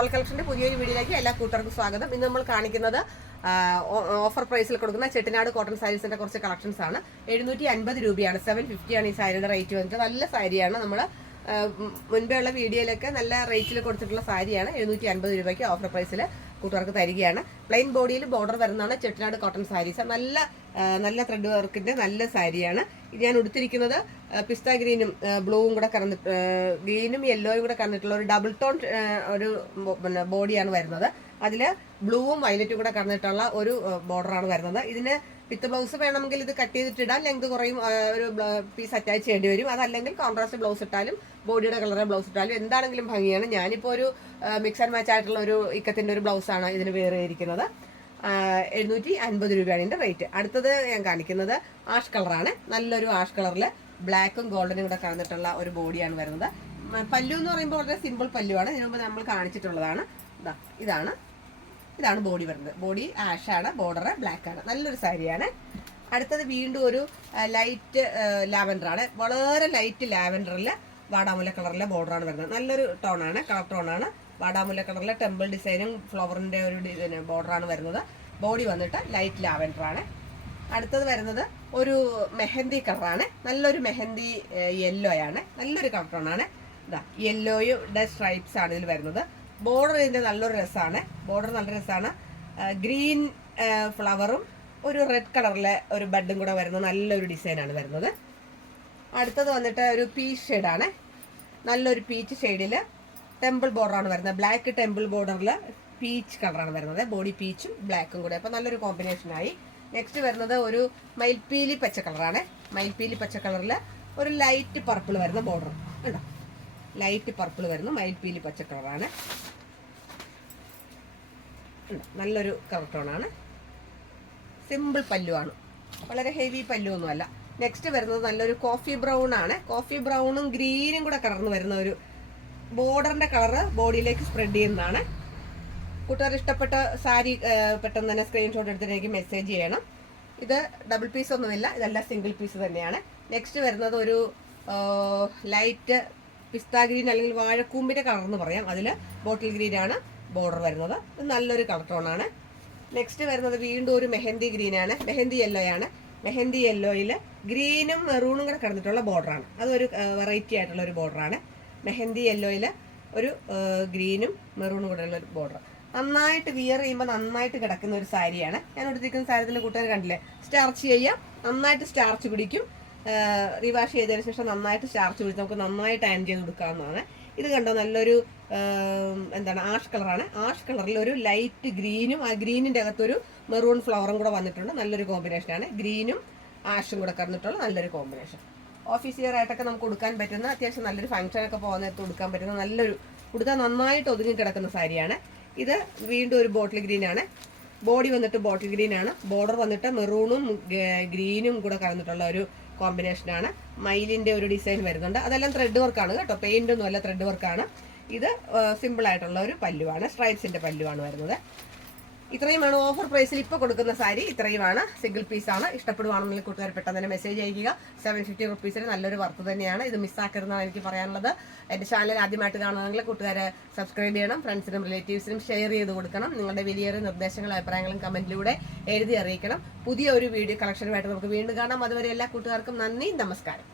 All കളക്ഷന്റെ പുതിയൊരു വീഡിയോയിലേക്ക് എല്ലാ കൂട്ടർക്കും സ്വാഗതം. ഇന്ന് നമ്മൾ കാണിക്കുന്നത് ഓഫർ പ്രൈസിൽ കൊടുക്കുന്ന ചെട്ടിനാട് കോട്ടൺ സാരീസിന്റെ കുറച്ച് കളക്ഷൻസ് ആണ്. 750 രൂപയാണ്, 750 ആണ് ഈ സാരിയുടെ റേറ്റ് വന്നിട്ട്. നല്ല സാരിയാണ്. നമ്മൾ മുൻപേ ഉള്ള വീഡിയോയിലൊക്കെ നല്ല റേറ്റിൽ കൊടുത്തിട്ടുള്ള സാരിയാണ്. 750 രൂപയ്ക്ക് ഓഫർ പ്രൈസിൽ കൂട്ടുകാർക്ക് തരികയാണ്. പ്ലെയിൻ ബോഡിയിൽ ബോർഡർ വരുന്നതാണ് ചെട്ടിനാട് കോട്ടൺ സാരീസ്. നല്ല ത്രെഡ് വർക്കിന്റെ നല്ല സാരിയാണ്. ഇത് ഞാൻ ഉടുത്തിരിക്കുന്നത് പിസ്ത ഗ്രീനും ബ്ലൂവും കൂടെ കറന്നിട്ട്, ഗ്രീനും യെല്ലോയും കൂടെ കറന്നിട്ടുള്ള ഒരു ഡബിൾ ടോൺ ഒരു ബോഡിയാണ് വരുന്നത്. അതിൽ ബ്ലൂവും വയലറ്റും കൂടെ കറന്നിട്ടുള്ള ഒരു ബോർഡറാണ് വരുന്നത്. ഇതിന് വിത്ത് ബ്ലൗസ് വേണമെങ്കിൽ ഇത് കട്ട് ചെയ്തിട്ടിടാൻ, ലെങ്ത് കുറയും, ഒരു പീസ് അറ്റാച്ച് ചെയ്യേണ്ടി വരും. അതല്ലെങ്കിൽ കോൺട്രാസ്റ്റ് ബ്ലൗസ് ഇട്ടാലും ബോഡിയുടെ കളറെ ബ്ലൗസ് ഇട്ടാലും എന്താണെങ്കിലും ഭംഗിയാണ്. ഞാനിപ്പോൾ ഒരു മിക്സ് ആൻഡ് മാച്ച് ആയിട്ടുള്ള ഒരു ഇക്കത്തിൻ്റെ ഒരു ബ്ലൗസാണ് ഇതിന് വേറെ ഇരിക്കുന്നത്. 750 രൂപയാണ് ഇതിൻ്റെ റേറ്റ്. അടുത്തത് ഞാൻ കാണിക്കുന്നത് ആഷ് കളറാണ്. നല്ലൊരു ആഷ് കളറിൽ ബ്ലാക്കും ഗോൾഡനും കൂടെ കലർന്നിട്ടുള്ള ഒരു ബോഡിയാണ് വരുന്നത്. പല്ലു എന്ന് പറയുമ്പോൾ വളരെ സിമ്പിൾ പല്ലുവാണ്. ഇതിനു മുമ്പ് നമ്മൾ കാണിച്ചിട്ടുള്ളതാണ്. ഇതാണ് ബോഡി വരുന്നത്. ബോഡി ആഷാണ്, ബോർഡർ ബ്ലാക്ക് ആണ്. നല്ലൊരു സാരിയാണ്. അടുത്തത് വീണ്ടും ഒരു ലൈറ്റ് ലാവൻഡർ ആണ്. വളരെ ലൈറ്റ് ലാവൻഡറിൽ വാടാമുല്ല കളറിലെ ബോർഡറാണ് വരുന്നത്. നല്ലൊരു ടോണാണ്, കളർ ടോണാണ്. വാടാമുല്ല കളറിലെ ടെമ്പിൾ ഡിസൈനും ഫ്ലവറിൻ്റെ ഒരു ബോർഡറാണ് വരുന്നത്. ബോഡി വന്നിട്ട് ലൈറ്റ് ലാവൻഡർ ആണ്. അടുത്തത് വരുന്നത് ഒരു മെഹന്തി കളറാണ്. നല്ലൊരു മെഹന്തി യെല്ലോ ആണ്. നല്ലൊരു കളർ ടോണാണ്. യെല്ലോയുടെ സ്ട്രൈപ്സ് ആണ് ഇതിൽ വരുന്നത്. ബോർഡർ ഇതിൻ്റെ നല്ലൊരു രസമാണ്. ബോർഡർ നല്ല രസമാണ്. ഗ്രീൻ ഫ്ലവറും ഒരു റെഡ് കളറിലെ ഒരു ബഡും കൂടെ വരുന്ന നല്ലൊരു ഡിസൈനാണ് വരുന്നത്. അടുത്തത് വന്നിട്ട് ഒരു പീച്ച് ഷെയ്ഡാണ്. നല്ലൊരു പീച്ച് ഷെയ്ഡിൽ ടെമ്പിൾ ബോർഡറാണ് വരുന്നത്. ബ്ലാക്ക് ടെമ്പിൾ ബോർഡറിൽ പീച്ച് കളറാണ് വരുന്നത്. ബോഡി പീച്ചും ബ്ലാക്കും കൂടെ, അപ്പോൾ നല്ലൊരു കോമ്പിനേഷനായി. നെക്സ്റ്റ് വരുന്നത് ഒരു മയിൽപ്പീലി പച്ച കളറാണ്. മയിൽപ്പീലി പച്ച കളറിൽ ഒരു ലൈറ്റ് പർപ്പിൾ വരുന്ന ബോർഡർ ഉണ്ടോ. ലൈറ്റ് പർപ്പിൾ വരുന്ന മയിൽപ്പീലി പച്ച കളറാണ്. നല്ലൊരു കളർ ടോണാണ്. സിമ്പിൾ പല്ലുവാണ്, വളരെ ഹെവി പല്ലുവൊന്നുമല്ല. നെക്സ്റ്റ് വരുന്നത് നല്ലൊരു കോഫി ബ്രൗൺ ആണ്. കോഫി ബ്രൗണും ഗ്രീനും കൂടെ കലർന്ന് വരുന്ന ഒരു ബോർഡറിന്റെ കളറ് ബോഡിയിലേക്ക് സ്പ്രെഡ് ചെയ്യുന്നതാണ്. കൂട്ടുകാർ ഇഷ്ടപ്പെട്ട സാരി പെട്ടെന്ന് തന്നെ സ്ക്രീൻഷോട്ട് എടുത്തിട്ട് എനിക്ക് മെസ്സേജ് ചെയ്യണം. ഇത് ഡബിൾ പീസ് ഒന്നുമില്ല, ഇതെല്ലാം സിംഗിൾ പീസ് തന്നെയാണ്. നെക്സ്റ്റ് വരുന്നത് ഒരു ലൈറ്റ് പിസ്ത ഗ്രീൻ അല്ലെങ്കിൽ വാഴക്കൂമ്പിന്റെ കളർ എന്ന് പറയാം. അതിൽ ബോട്ടിൽ ഗ്രീനാണ് ബോർഡർ വരുന്നത്. ഇത് നല്ലൊരു കളർ ടോണാണ്. നെക്സ്റ്റ് വരുന്നത് വീണ്ടും ഒരു മെഹന്തി ഗ്രീനാണ്. മെഹന്തി യെല്ലോ ആണ്. മെഹന്തി യെല്ലോയിൽ ഗ്രീനും മെറൂണും കൂടെ കിടന്നിട്ടുള്ള ബോർഡറാണ്. അതൊരു വെറൈറ്റി ആയിട്ടുള്ള ഒരു ബോർഡറാണ്. മെഹന്തി യെല്ലോയിൽ ഒരു ഗ്രീനും മെറൂണും കൂടെ ഉള്ള ഒരു ബോർഡർ. നന്നായിട്ട് വിയർ ചെയ്യുമ്പോൾ നന്നായിട്ട് കിടക്കുന്ന ഒരു സാരിയാണ്. ഞാൻ എടുത്തിരിക്കുന്ന സാരിത്തിൽ കൂട്ടുകാർ കണ്ടില്ലേ, സ്റ്റാർച്ച് ചെയ്യാം, നന്നായിട്ട് സ്റ്റാർച്ച് പിടിക്കും. റിവാഷ് ചെയ്തതിന് ശേഷം നന്നായിട്ട് സ്റ്റാർച്ച് പിടിച്ച് നമുക്ക് നന്നായിട്ട് അയൺ ചെയ്ത് കൊടുക്കാവുന്നതാണ്. ഇത് കണ്ടോ, നല്ലൊരു ആഷ് കളറാണ്. ആഷ് കളറിൽ ഒരു ലൈറ്റ് ഗ്രീനും ആ ഗ്രീനിൻ്റെ അകത്തൊരു മെറൂൺ ഫ്ലവറും കൂടെ വന്നിട്ടുണ്ട്. നല്ലൊരു കോമ്പിനേഷനാണ്. ഗ്രീനും ആഷും കൂടെ കറന്നിട്ടുള്ള നല്ലൊരു കോമ്പിനേഷൻ. ഓഫീസ് ഇയർ ആയിട്ടൊക്കെ നമുക്ക് കൊടുക്കാൻ പറ്റുന്ന, അത്യാവശ്യം നല്ലൊരു ഫംഗ്ഷനൊക്കെ പോകുന്നിടത്ത് കൊടുക്കാൻ പറ്റുന്ന നല്ലൊരു, കൊടുത്താൽ നന്നായിട്ട് ഒതുങ്ങി കിടക്കുന്ന സാരിയാണ്. ഇത് വീണ്ടും ഒരു ബോട്ടിൽ ഗ്രീനാണ്. ബോഡി വന്നിട്ട് ബോട്ടിൽ ഗ്രീനാണ്. ബോർഡർ വന്നിട്ട് മെറൂണും ഗ്രീനും കൂടെ കലർന്നിട്ടുള്ള ഒരു കോമ്പിനേഷനാണ്. മയിലിൻ്റെ ഒരു ഡിസൈൻ വരുന്നുണ്ട്. അതെല്ലാം ത്രെഡ് വർക്കാണ് കേട്ടോ, പെയിൻ്റ് ഒന്നും അല്ല, ത്രെഡ് വർക്കാണ്. ഇത് സിമ്പിളായിട്ടുള്ള ഒരു പല്ലുവാണ്, സ്ട്രൈപ്സിൻ്റെ പല്ലുവാണ് വരുന്നത്. ഇത്രയുമാണ് ഓഫർ പ്രൈസിൽ ഇപ്പോൾ കൊടുക്കുന്ന സാരി. ഇത്രയുമാണ്, സിംഗിൾ പീസാണ്. ഇഷ്ടപ്പെടുവാണെന്നുള്ള കൂട്ടുകാർ പെട്ടെന്ന് തന്നെ മെസ്സേജ് അയക്കുക. 750 റുപ്പീസിന് നല്ലൊരു വർക്ക് തന്നെയാണ്. ഇത് മിസ്സാക്കരുതെന്നാണ് എനിക്ക് പറയാനുള്ളത്. എൻ്റെ ചാനൽ ആദ്യമായിട്ട് കാണുകയാണെങ്കിൽ കൂട്ടുകാരെ സബ്സ്ക്രൈബ് ചെയ്യണം, ഫ്രണ്ട്സിനും റിലേറ്റീവ്സിനും ഷെയർ ചെയ്ത് കൊടുക്കണം. നിങ്ങളുടെ വലിയൊരു നിർദ്ദേശങ്ങളും അഭിപ്രായങ്ങളും കമൻറ്റിലൂടെ എഴുതി അറിയിക്കണം. പുതിയ ഒരു വീഡിയോ കളക്ഷനുമായിട്ട് നമുക്ക് വീണ്ടും കാണാം. അതുവരെ എല്ലാ കൂട്ടുകാർക്കും നന്ദി, നമസ്കാരം.